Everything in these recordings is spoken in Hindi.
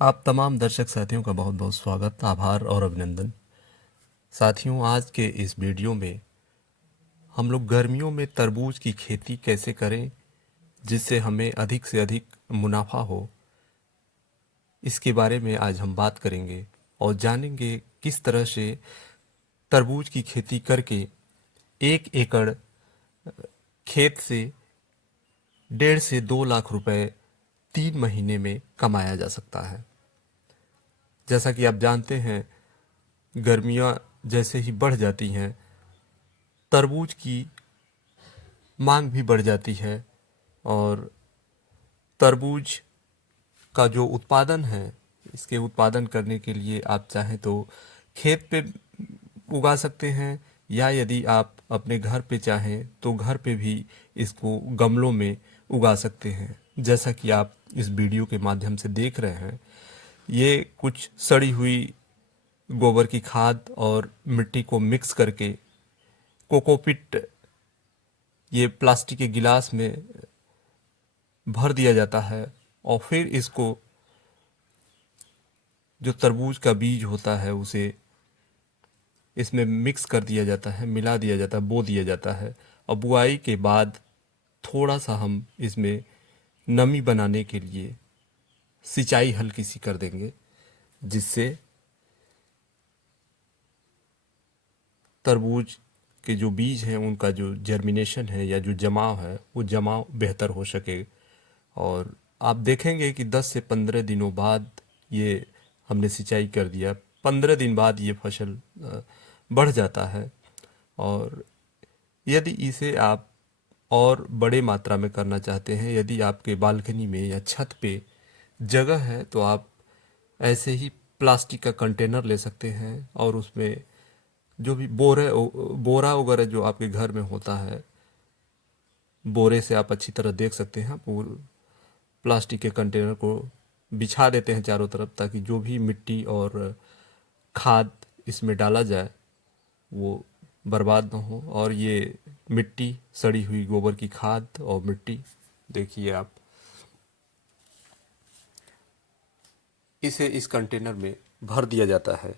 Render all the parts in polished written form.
आप तमाम दर्शक साथियों का बहुत बहुत स्वागत, आभार और अभिनंदन। साथियों, आज के इस वीडियो में हम लोग गर्मियों में तरबूज की खेती कैसे करें जिससे हमें अधिक से अधिक मुनाफा हो, इसके बारे में आज हम बात करेंगे और जानेंगे किस तरह से तरबूज की खेती करके 1 एकड़ खेत से 1.5 से 2 लाख रुपए 3 महीने में कमाया जा सकता है। जैसा कि आप जानते हैं, गर्मियाँ जैसे ही बढ़ जाती हैं, तरबूज की मांग भी बढ़ जाती है और तरबूज का जो उत्पादन है, इसके उत्पादन करने के लिए आप चाहें तो खेत पे उगा सकते हैं, या यदि आप अपने घर पे चाहें तो घर पे भी इसको गमलों में उगा सकते हैं। जैसा कि आप इस वीडियो के माध्यम से देख रहे हैं, ये कुछ सड़ी हुई गोबर की खाद और मिट्टी को मिक्स करके कोकोपीट ये प्लास्टिक के गिलास में भर दिया जाता है और फिर इसको जो तरबूज का बीज होता है उसे इसमें मिक्स कर दिया जाता है, मिला दिया जाता है, बो दिया जाता है। और बुआई के बाद थोड़ा सा हम इसमें नमी बनाने के लिए सिंचाई हल्की सी कर देंगे, जिससे तरबूज के जो बीज हैं उनका जो जर्मिनेशन है या जो जमाव है वो जमाव बेहतर हो सके। और आप देखेंगे कि 10 से 15 दिनों बाद ये हमने सिंचाई कर दिया, 15 दिन बाद ये फसल बढ़ जाता है। और यदि इसे आप और बड़े मात्रा में करना चाहते हैं, यदि आपके बालकनी में या छत पे जगह है, तो आप ऐसे ही प्लास्टिक का कंटेनर ले सकते हैं और उसमें जो भी बोरा वगैरह जो आपके घर में होता है, बोरे से आप अच्छी तरह देख सकते हैं, पूरे प्लास्टिक के कंटेनर को बिछा देते हैं चारों तरफ, ताकि जो भी मिट्टी और खाद इसमें डाला जाए वो बर्बाद ना हो। और ये मिट्टी, सड़ी हुई गोबर की खाद और मिट्टी, देखिए आप, इसे इस कंटेनर में भर दिया जाता है।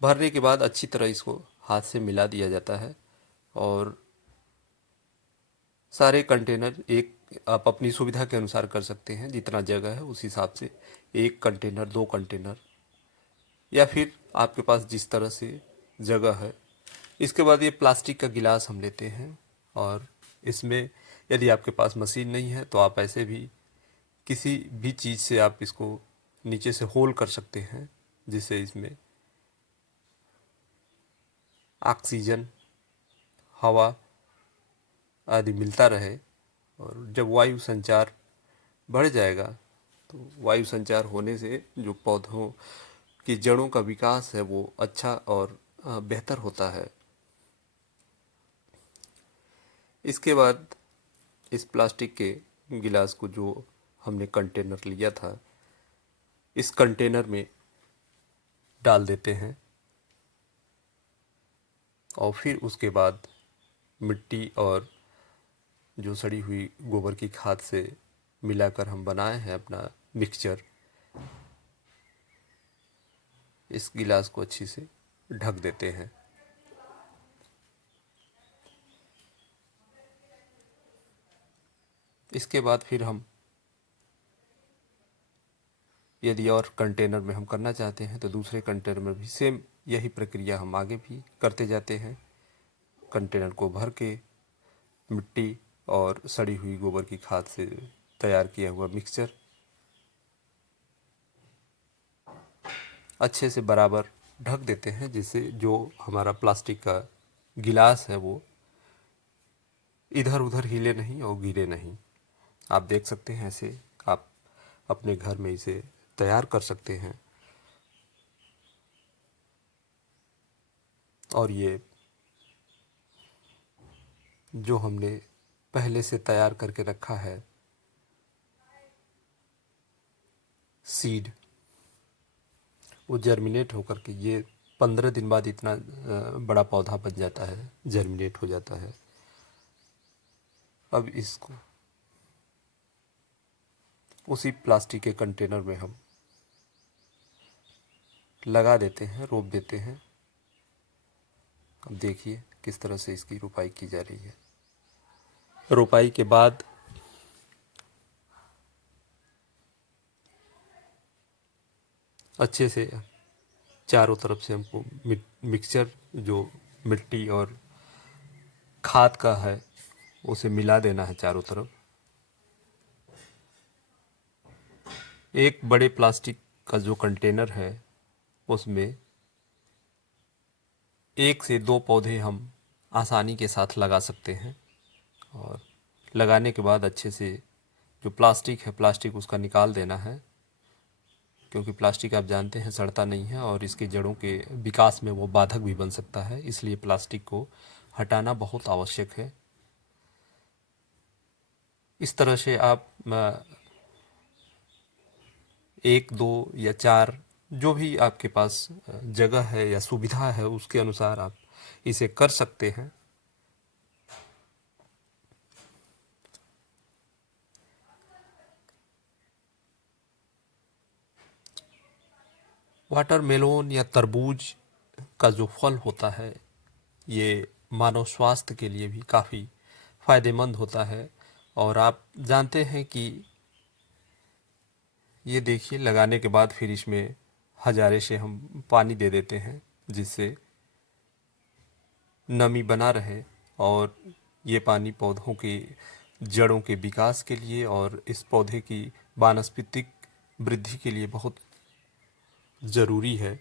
भरने के बाद अच्छी तरह इसको हाथ से मिला दिया जाता है और सारे कंटेनर एक, आप अपनी सुविधा के अनुसार कर सकते हैं, जितना जगह है उस हिसाब से 1 कंटेनर, 2 कंटेनर, या फिर आपके पास जिस तरह से जगह है। इसके बाद ये प्लास्टिक का गिलास हम लेते हैं और इसमें, यदि आपके पास मशीन नहीं है तो आप ऐसे भी किसी भी चीज़ से आप इसको नीचे से होल कर सकते हैं, जिससे इसमें ऑक्सीजन, हवा आदि मिलता रहे। और जब वायु संचार बढ़ जाएगा तो वायु संचार होने से जो पौधों की जड़ों का विकास है वो अच्छा और बेहतर होता है। इसके बाद इस प्लास्टिक के गिलास को, जो हमने कंटेनर लिया था, इस कंटेनर में डाल देते हैं और फिर उसके बाद मिट्टी और जो सड़ी हुई गोबर की खाद से मिलाकर हम बनाए हैं अपना मिक्सचर, इस गिलास को अच्छी से ढक देते हैं। इसके बाद फिर हम, यदि और कंटेनर में हम करना चाहते हैं तो दूसरे कंटेनर में भी सेम यही प्रक्रिया हम आगे भी करते जाते हैं। कंटेनर को भर के मिट्टी और सड़ी हुई गोबर की खाद से तैयार किया हुआ मिक्सचर अच्छे से बराबर ढक देते हैं, जिससे जो हमारा प्लास्टिक का गिलास है वो इधर उधर हिले नहीं और गिरे नहीं। आप देख सकते हैं, ऐसे आप अपने घर में इसे तैयार कर सकते हैं। और ये जो हमने पहले से तैयार करके रखा है सीड, वो जर्मिनेट होकर के ये 15 दिन बाद इतना बड़ा पौधा बन जाता है, जर्मिनेट हो जाता है। अब इसको उसी प्लास्टिक के कंटेनर में हम लगा देते हैं, रोप देते हैं। अब देखिए किस तरह से इसकी रोपाई की जा रही है। रोपाई के बाद अच्छे से चारों तरफ से हमको मिक्सचर जो मिट्टी और खाद का है उसे मिला देना है चारों तरफ। एक बड़े प्लास्टिक का जो कंटेनर है उसमें 1 से 2 पौधे हम आसानी के साथ लगा सकते हैं। और लगाने के बाद अच्छे से जो प्लास्टिक है, प्लास्टिक उसका निकाल देना है, क्योंकि प्लास्टिक आप जानते हैं सड़ता नहीं है और इसके जड़ों के विकास में वो बाधक भी बन सकता है। इसलिए प्लास्टिक को हटाना बहुत आवश्यक है। इस तरह से आप 1, 2 या 4 जो भी आपके पास जगह है या सुविधा है उसके अनुसार आप इसे कर सकते हैं। वाटरमेलोन या तरबूज का जो फल होता है ये मानव स्वास्थ्य के लिए भी काफ़ी फायदेमंद होता है। और आप जानते हैं कि ये देखिए लगाने के बाद फिर इसमें हजारे से हम पानी दे देते हैं जिससे नमी बना रहे। और ये पानी पौधों की जड़ों के विकास के लिए और इस पौधे की वानस्पतिक वृद्धि के लिए बहुत ज़रूरी है।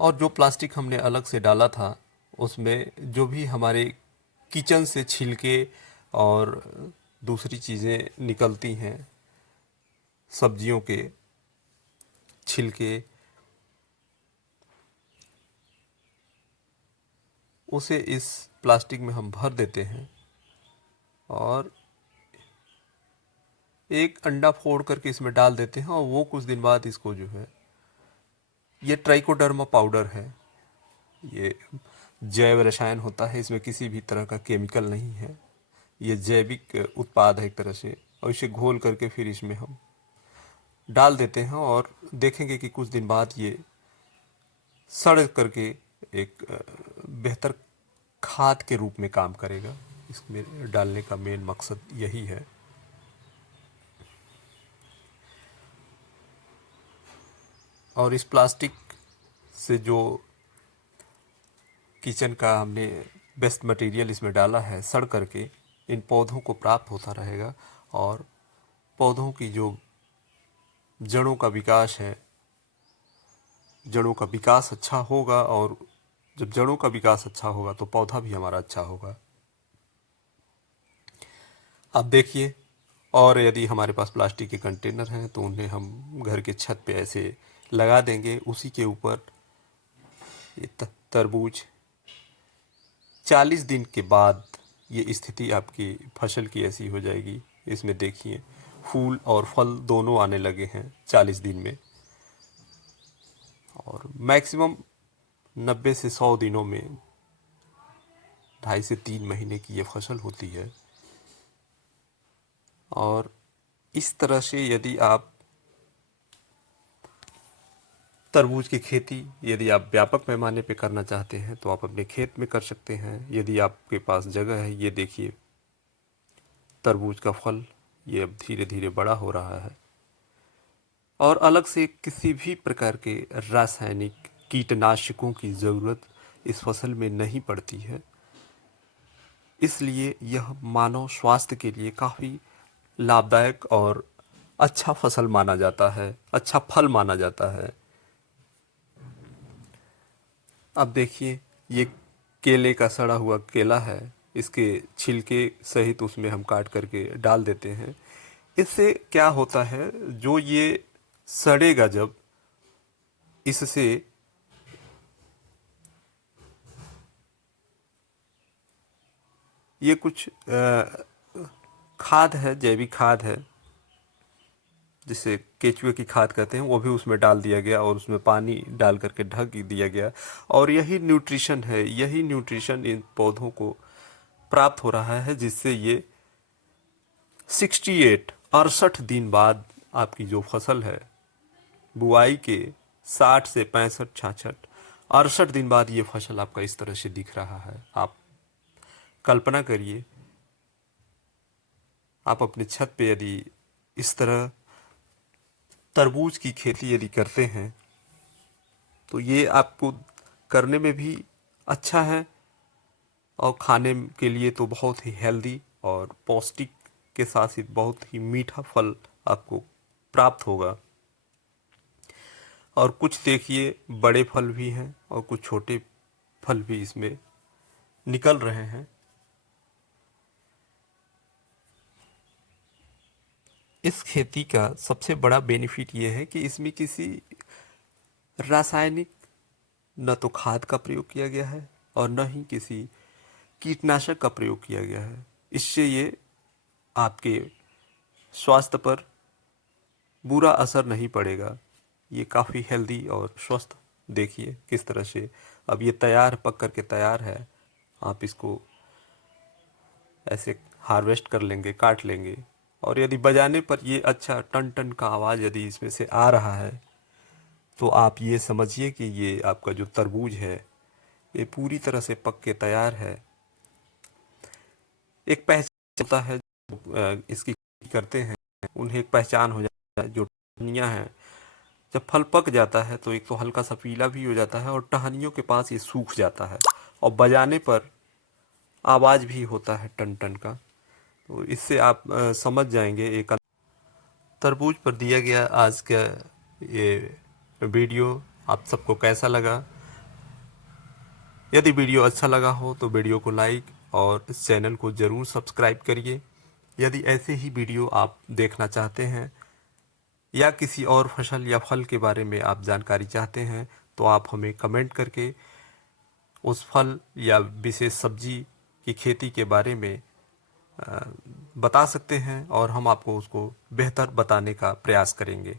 और जो प्लास्टिक हमने अलग से डाला था उसमें जो भी हमारे किचन से छिलके और दूसरी चीज़ें निकलती हैं, सब्जियों के छिलके, उसे इस प्लास्टिक में हम भर देते हैं और एक अंडा फोड़ करके इसमें डाल देते हैं। और वो कुछ दिन बाद इसको जो है, ये ट्राइकोडर्मा पाउडर है, ये जैव रसायन होता है, इसमें किसी भी तरह का केमिकल नहीं है, ये जैविक उत्पाद है एक तरह से। और इसे घोल करके फिर इसमें हम डाल देते हैं और देखेंगे कि कुछ दिन बाद ये सड़ करके एक बेहतर खाद के रूप में काम करेगा। इसमें डालने का मेन मकसद यही है। और इस प्लास्टिक से जो किचन का हमने बेस्ट मटेरियल इसमें डाला है सड़ करके इन पौधों को प्राप्त होता रहेगा और पौधों की जो जड़ों का विकास है, जड़ों का विकास अच्छा होगा। और जब जड़ों का विकास अच्छा होगा तो पौधा भी हमारा अच्छा होगा। आप देखिए, और यदि हमारे पास प्लास्टिक के कंटेनर हैं तो उन्हें हम घर के छत पे ऐसे लगा देंगे, उसी के ऊपर ये तरबूज 40 दिन के बाद ये स्थिति आपकी फसल की ऐसी हो जाएगी। इसमें देखिए फूल और फल दोनों आने लगे हैं 40 दिन में। और मैक्सिमम 90 से 100 दिनों में 2.5 से 3 महीने की ये फसल होती है। और इस तरह से यदि आप तरबूज की खेती यदि आप व्यापक पैमाने पे करना चाहते हैं तो आप अपने खेत में कर सकते हैं। यदि आपके पास जगह है, ये देखिए तरबूज का फल ये अब धीरे धीरे बड़ा हो रहा है। और अलग से किसी भी प्रकार के रासायनिक कीटनाशकों की ज़रूरत इस फसल में नहीं पड़ती है। इसलिए यह मानव स्वास्थ्य के लिए काफ़ी लाभदायक और अच्छा फसल माना जाता है, अच्छा फल माना जाता है। अब देखिए ये केले का सड़ा हुआ केला है, इसके छिलके सहित उसमें हम काट करके डाल देते हैं। इससे क्या होता है, जो ये सड़ेगा जब, इससे ये कुछ खाद है, जैविक खाद है जिसे केचुए की खाद कहते हैं, वो भी उसमें डाल दिया गया और उसमें पानी डाल करके ढक दिया गया। और यही न्यूट्रिशन है, यही न्यूट्रिशन इन पौधों को प्राप्त हो रहा है, जिससे ये 68 दिन बाद आपकी जो फसल है बुआई के 60 से 65 66 68 दिन बाद ये फसल आपका इस तरह से दिख रहा है। आप कल्पना करिए, आप अपने छत पे यदि इस तरह तरबूज की खेती यदि करते हैं तो ये आपको करने में भी अच्छा है और खाने के लिए तो बहुत ही हेल्दी और पौष्टिक के साथ ही बहुत ही मीठा फल आपको प्राप्त होगा। और कुछ देखिए बड़े फल भी हैं और कुछ छोटे फल भी इसमें निकल रहे हैं। इस खेती का सबसे बड़ा बेनिफिट ये है कि इसमें किसी रासायनिक न तो खाद का प्रयोग किया गया है और न ही किसी कीटनाशक का प्रयोग किया गया है। इससे ये आपके स्वास्थ्य पर बुरा असर नहीं पड़ेगा। ये काफ़ी हेल्दी और स्वस्थ, देखिए किस तरह से अब ये तैयार पक कर के तैयार है। आप इसको ऐसे हार्वेस्ट कर लेंगे, काट लेंगे, और यदि बजाने पर ये अच्छा टन टन का आवाज़ यदि इसमें से आ रहा है तो आप ये समझिए कि ये आपका जो तरबूज है ये पूरी तरह से पक के तैयार है। एक पहचान होता है जो इसकी खेती करते हैं, उन्हें एक पहचान हो जाता है। जो टहनियाँ हैं, जब फल पक जाता है तो एक तो हल्का सा पीला भी हो जाता है और टहनियों के पास ये सूख जाता है और बजाने पर आवाज़ भी होता है टन टन का। तो इससे आप समझ जाएंगे। एक तरबूज पर दिया गया आज का ये वीडियो आप सबको कैसा लगा। यदि वीडियो अच्छा लगा हो तो वीडियो को लाइक और इस चैनल को ज़रूर सब्सक्राइब करिए। यदि ऐसे ही वीडियो आप देखना चाहते हैं या किसी और फसल या फल के बारे में आप जानकारी चाहते हैं तो आप हमें कमेंट करके उस फल या विशेष सब्जी की खेती के बारे में बता सकते हैं और हम आपको उसको बेहतर बताने का प्रयास करेंगे।